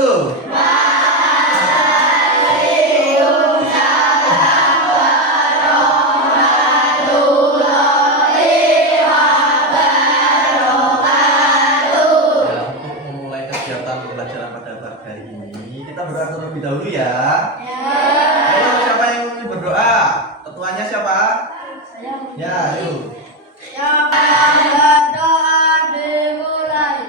wabarakatuh. Kita berdoa terlebih dahulu ya. Ayo, siapa yang ingin berdoa? Ketuanya siapa? Ya, ayo. Doa dimulai.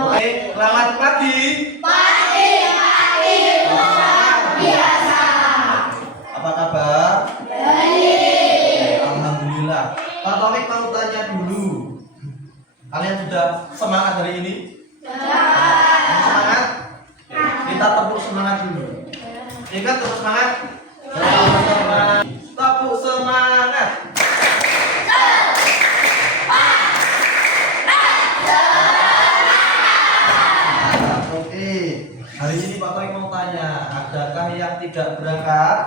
Oke, selamat pagi. Biasa. Apa kabar? Alhamdulillah. Pak Tomik mau tanya dulu. Kalian sudah semangat hari ini? Semangat? Kita tepuk semangat dulu. Ingat terus semangat? Tepuk semangat. Oke, hari ini Pak Tomik mau tanya, adakah yang tidak berangkat?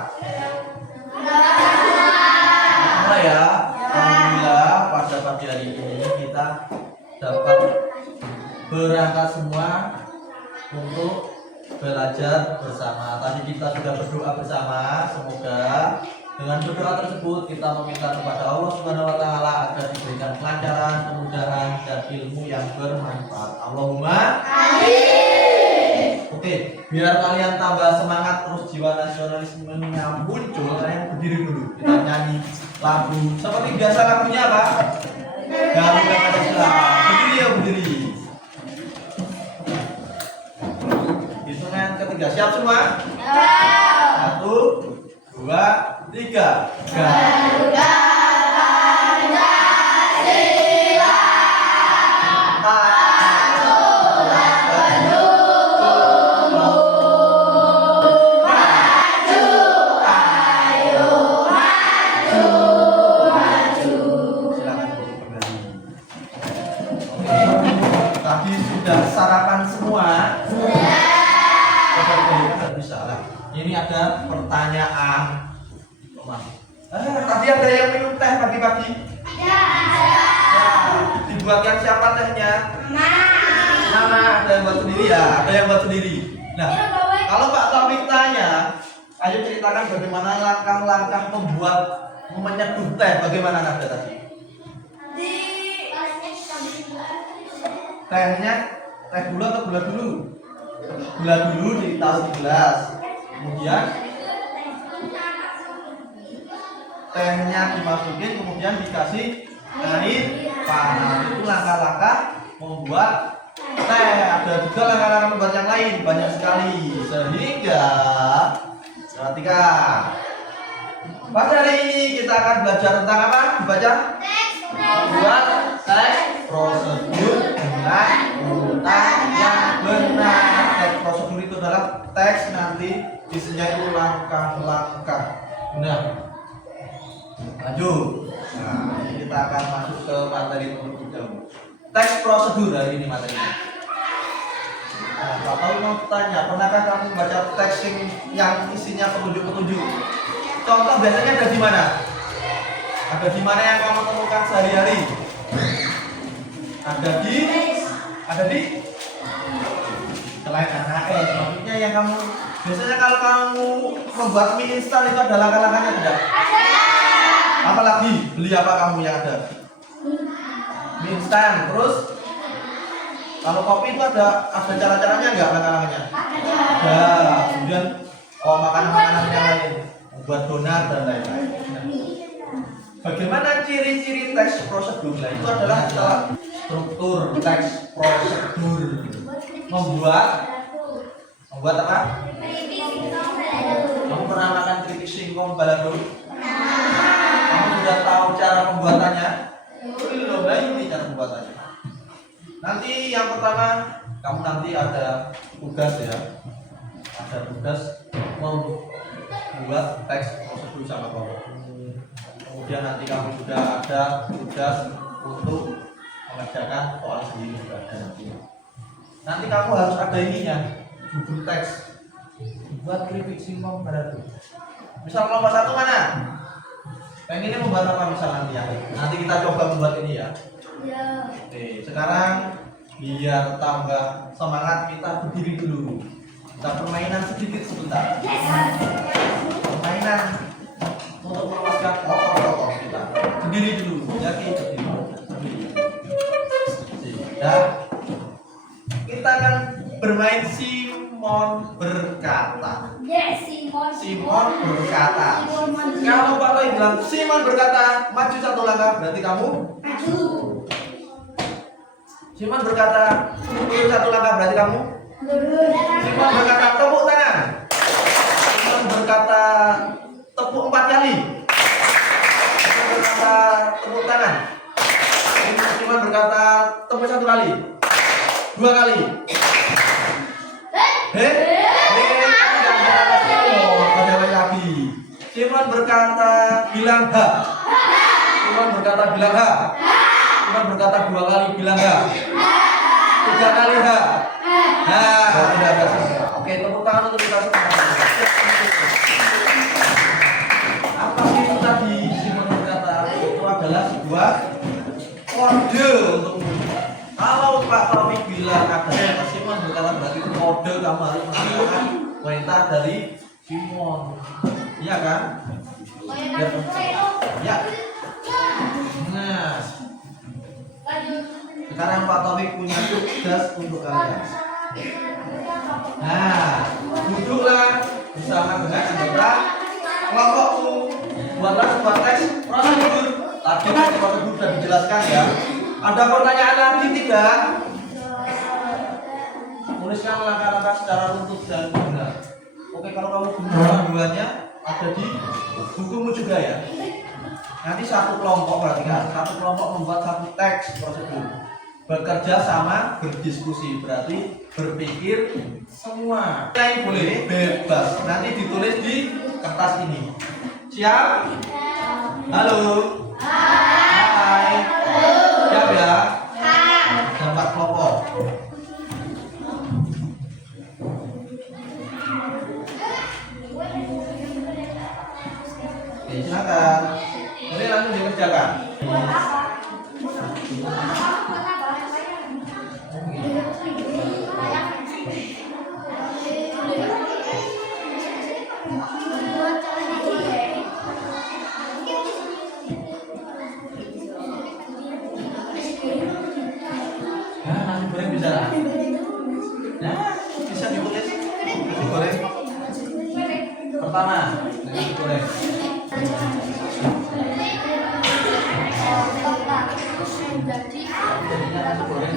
Semua ya. Alhamdulillah pada pagi hari ini kita dapat berangkat semua untuk belajar bersama. Tadi kita sudah berdoa bersama. Semoga dengan berdoa tersebut kita meminta kepada Allah Subhanahu wa taala agar diberikan kelancaran, kemudahan dan ilmu yang bermanfaat. Allahumma amin. Oke, biar kalian tambah semangat terus jiwa nasionalismenya muncul, kalian berdiri dulu. Kita nyanyi lagu seperti biasa. Lagunya apa? Garuda Pancasila. Berdiri ya, berdiri. Hitungan ketiga, siap semua? 1, 2, 3. Garuda Pancasila. Tadi sudah sarapan semua? Tidak bisa lah. Ini ada pertanyaan. Tadi ada yang minum teh pagi-pagi? Ya, dibuatkan siapa tehnya? Mama. Ada yang buat sendiri ya? Ada yang buat sendiri. Nah, kalau Pak Taufik tanya, ayo ceritakan bagaimana langkah-langkah membuat menyeduh teh. Bagaimana Nada tadi? Tehnya teh gula atau gula dulu? Gula dulu ditaruh di gelas. Kemudian tehnya dimasukin, kemudian dikasih air panas. Itu langkah-langkah membuat teh. Ada juga langkah-langkah membuat yang lain, banyak sekali. Sehingga perhatikan. Pada hari ini kita akan belajar tentang apa? Dibaca? Membuat teks prosedur dengan urutan yang benar. Teks prosedur itu adalah teks nanti isinya itu langkah-langkah. Nah, lanjut. Nah, ini kita akan masuk ke materi terlebih dahulu. Teks prosedur hari ini materinya. Nah, Pak Taufik mau tanya, pernahkah kamu baca teks yang isinya petunjuk-petunjuk? Contoh biasanya ada di mana? Ada di mana yang kamu temukan sehari-hari? Ada di selain AKS. Maksudnya yang kamu biasanya kalau kamu membuat mie instan itu ada langkah-langkahnya tidak? Apalagi beli apa kamu yang ada? Mie instan. Terus kalau kopi itu ada cara-caranya nggak langkah-langkahnya? Ada. Kemudian makanan-makanan yang lain, buat donat dan lain-lain. Bagaimana ciri-ciri teks prosedur? Nah, itu adalah struktur teks prosedur. Membuat apa? Kamu pernah makan keripik singkong balado? Kamu sudah tahu cara pembuatannya? Belum, nah ini cara pembuatannya. Nanti yang pertama, kamu nanti ada tugas ya. Ada tugas membuat teks prosedur sama kamu. Kemudian nanti kamu juga ada tugas untuk mengerjakan soal sendiri juga ada nanti kamu harus ada ininya judul teks buat keripik singkong pada tuh. Misal kelompok 1 mana? Pengennya membuat apa misal nanti ya? Nanti kita coba membuat ini ya. Ya. Oke, sekarang biar tambah semangat kita berdiri dulu. Kita permainan sedikit sebentar. Permainan untuk melepaskan otot-otot kita. Berdiri dulu, jadi berdiri. Ya. Kita akan bermain Simon berkata. Yes, Simon. Simon berkata. Simon. Kalau Pak Toy bilang Simon berkata, maju 1 langkah, berarti kamu Maju. Simon berkata, mundur 1 langkah, berarti kamu Simon berkata, tepuk tangan. Simon berkata, tepuk 4 kali. Simon berkata, tepuk tangan. Simon berkata, tepuk 1 kali. 2 kali. Simon berkata bilang ha. Simon berkata bilang ha. Simon berkata 2 kali bilang ha. 3 kali ha. Nah, sudah selesai. Oke, tepuk tangan untuk kita semua. Apa itu tadi Simon berkata? Itu adalah sebuah kode untuk kalau Pak Taufik bilang ada kata Simon berkata berarti itu kode kamu harus melakukan perintah dari Simon. Iya kan? Ya. Nah, sekarang Pak Taufik punya tugas untuk kalian. Nah, duduklah bersama dengan anggota kelompokmu. Buatlah sebuah teks prosedur. Tadi prosedur sudah dijelaskan ya. Ada pertanyaan lagi tidak? Tuliskan langkah-langkah secara runtut dan benar. Oke, kalau kamu dua-duanya ada di bukumu juga ya. Nanti satu kelompok berarti kan, satu kelompok membuat satu teks prosedur. Bekerja sama, berdiskusi berarti berpikir semua. Yang boleh bebas. Nanti ditulis di kertas ini. Siap? Halo. Hai. Siap ya? Ada 4 kelompok. Oke, silakan. Ini langsung dikerjakan. Nasi goreng bisa. Nah, bisa ditulis. Nasi goreng. Pertama, nasi goreng. Jadinya nasi goreng.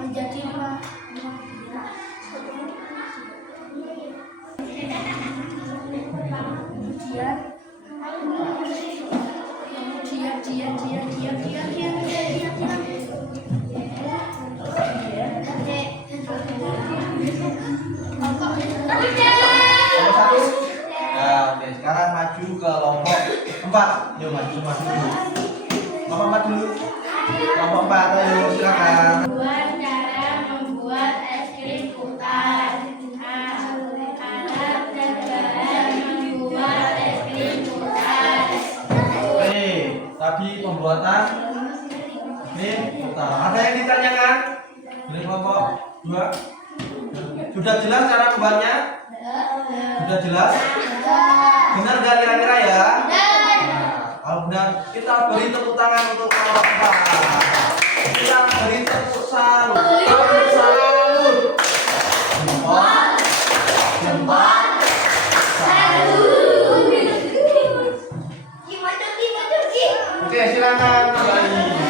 Menjadi Sekarang maju ke kelompok 4. Yuk maju dulu. Kelompok 4 dulu. Kelompok 4, ayo silakan. cara membuat es krim putar. Alat dan bahan membuat es krim putar. Oke, tadi pembuatan krim putar. Ada yang ditanyakan? Dari kelompok 2. Sudah jelas cara membuatnya? Sudah jelas? Benar gak kira-kira ya? Nah, kalau benar, kita beri tepuk tangan untuk kelompok 4. Kita beri tepuk salut. Tepuk salut. Jempol. Oke, silakan kembali.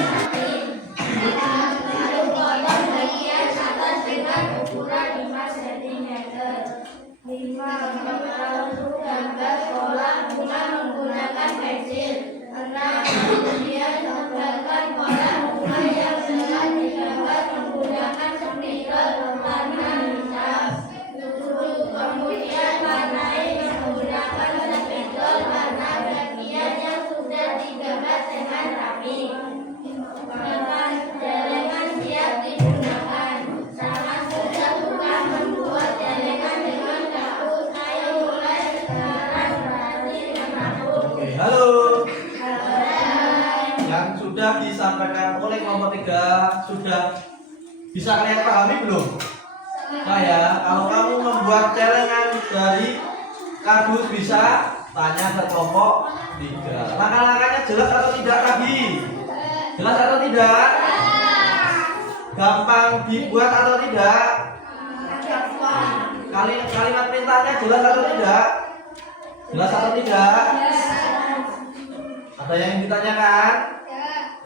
sudah disampaikan oleh kelompok 3 sudah bisa kalian pahami belum? Nah ya, kalau kamu membuat celengan dari kardus bisa tanya ke kelompok 3. Langkah-langkahnya jelas atau tidak tadi? Jelas atau tidak? Gampang dibuat atau tidak? Kalimat perintahnya jelas atau tidak? Jelas atau tidak? Ada yang ditanyakan?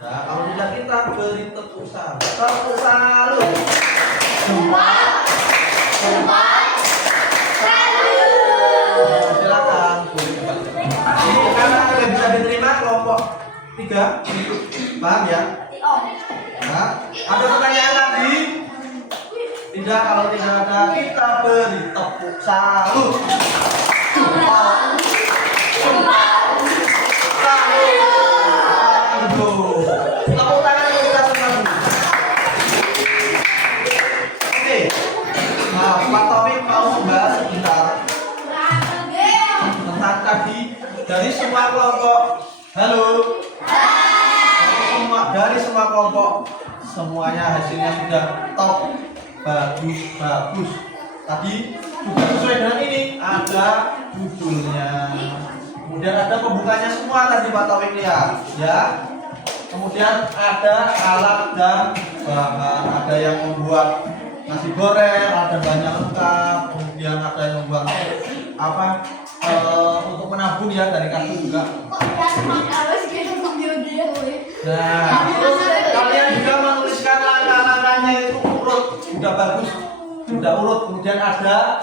Nah, kalau tidak kita beri tepuk tangan. Tepuk salut. Silakan. Karena tidak bisa diterima kelompok 3, paham ya? Nah, ada pertanyaan lagi? Tidak, kalau tidak ada kita beri tepuk salut. Tepuk tangan kita semua. Oke. Nah, Pak Taufik mau membahas sebentar tentang tadi dari semua kelompok. Halo. Dari semua kelompok semuanya hasilnya sudah top, bagus. Tadi juga sesuai dengan ini, ada judulnya, kemudian ada pembukanya semua tadi Pak Taufik lihat ya. Kemudian ada alat dan bahan, ada yang membuat nasi goreng, ada banyak lengkap, kemudian ada yang membuat untuk menabung ya dari kartu juga. Nah, terus kalian juga menuliskan langkah-langkahnya itu urut, sudah bagus, sudah urut. Kemudian ada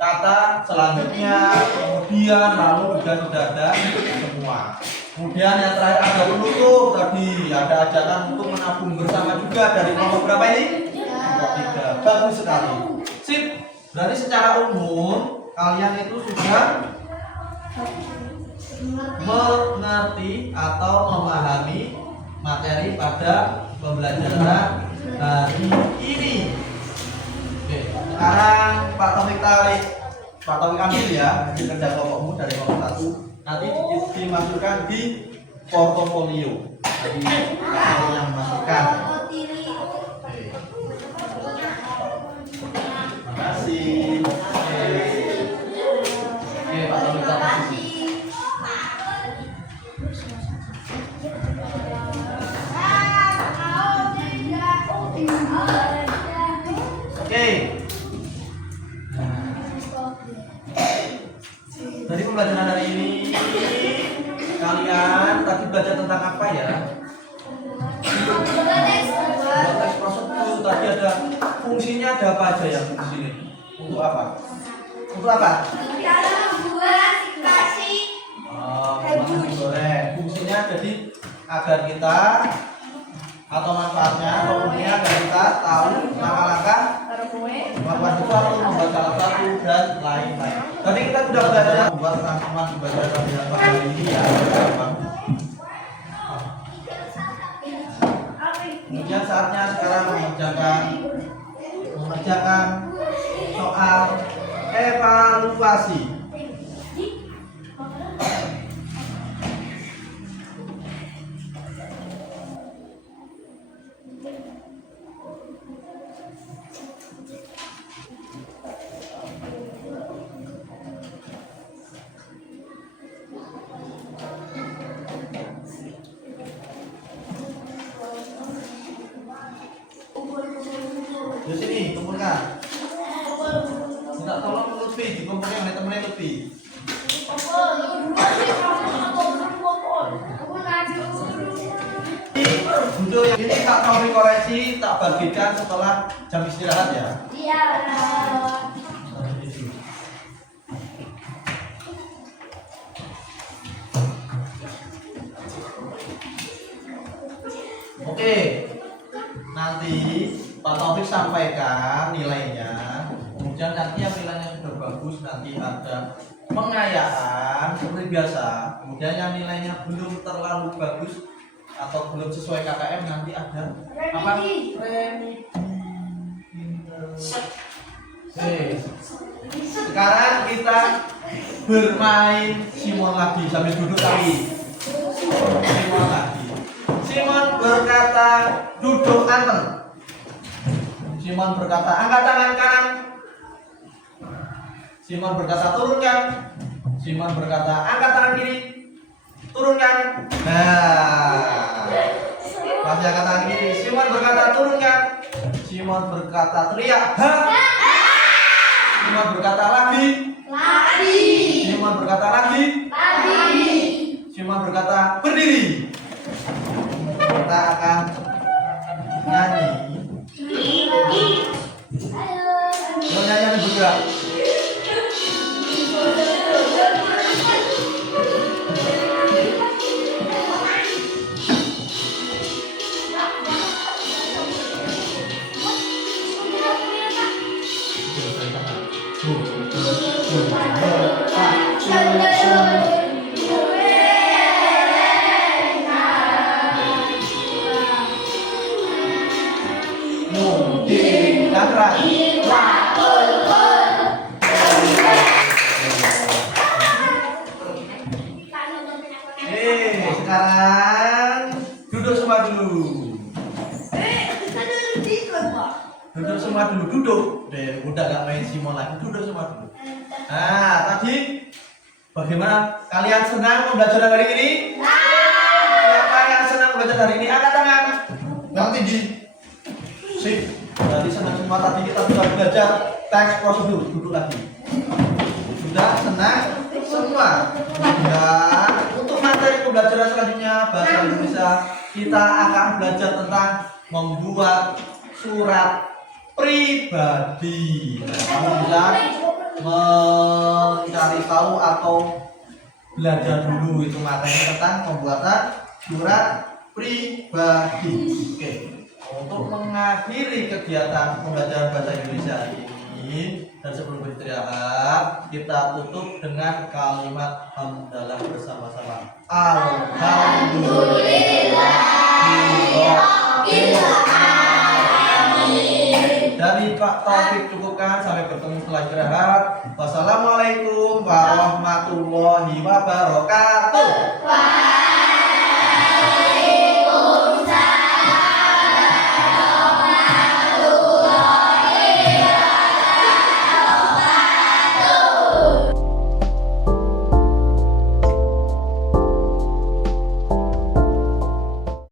kata selanjutnya, kemudian lalu juga sudah ada semua. Kemudian yang terakhir ada penutup tadi, ada ajakan untuk menabung bersama juga dari kelompok berapa ini? Kelompok 3. Bagus sekali. Sip. Berarti secara umum kalian itu sudah mengerti atau memahami materi pada pembelajaran hari ini. Oke, sekarang Pak Taufik ambil ya hasil kerja kelompokmu dari kelompok 1. Nanti dimasukkan di portofolio. Jadi yang masukkan. Terima kasih. Oke, Pak Taufik posisi. Oke. Dari pembelajaran hari ini kalian tadi belajar tentang apa ya? Teks prosedur tadi ada fungsinya, ada apa aja yang fungsi ini? Untuk apa? Untuk apa? Goreng. Fungsinya jadi agar kita atau manfaatnya atau fungsinya agar kita tahu langkah-langkah melakukan sesuatu, membuat salah satu dan lain-lain. Tadi kita sudah belajar membuat rangkuman pembelajaran yang pada hari ini ya. Kemudian saatnya sekarang mengerjakan soal evaluasi. Di sini kumpulkan. Minta tolong Lutfi dikumpulkan oleh temennya Lutfi. Untuk yang ini tak mau koreksi, tak bagikan setelah jam istirahat ya. Iya. Oke. Nanti Pak Taufik sampaikan nilainya. Kemudian nanti yang nilainya sudah bagus nanti ada pengayaan seperti biasa. Kemudian yang nilainya belum terlalu bagus atau belum sesuai KKM nanti ada apa? Remedi. Oke. Sekarang kita bermain Simon lagi sambil duduk lagi. Simon lagi. Simon berkata duduk anteng. Simon berkata angkat tangan kanan. Simon berkata turunkan. Simon berkata angkat tangan kiri. Turunkan. Nah, masih angkat tangan kiri. Simon berkata turunkan. Simon berkata teriak ha. Simon berkata lagi. Simon berkata lagi. Simon berkata berdiri. Kita akan nyanyi. Nyanyi bergerak. Sekarang duduk semua dulu. Duduk semua dulu, duduk. Deh, udah gak main Simon lagi, duduk semua dulu. Nah, tadi bagaimana? Kalian senang belajar hari ini? Siapa yang senang belajar hari ini? Angkat tangan. Yang tinggi. Sip. Jadi senang semua. Tadi kita sudah belajar teks prosedur. Duduk lagi. Sudah senang semua. Dan untuk materi pembelajaran selanjutnya bahasa Indonesia, kita akan belajar tentang membuat surat pribadi. Nah, kamu bisa mencari tahu atau belajar dulu itu materi tentang pembuatan surat pribadi. Oke. Untuk mengakhiri kegiatan pembelajaran bahasa Indonesia ini dan sebelum beristirahat, kita tutup dengan kalimat hamdalah bersama-sama. Dari Pak Taufik cukupkan, sampai bertemu setelah istirahat. Wassalamualaikum warahmatullahi wabarakatuh.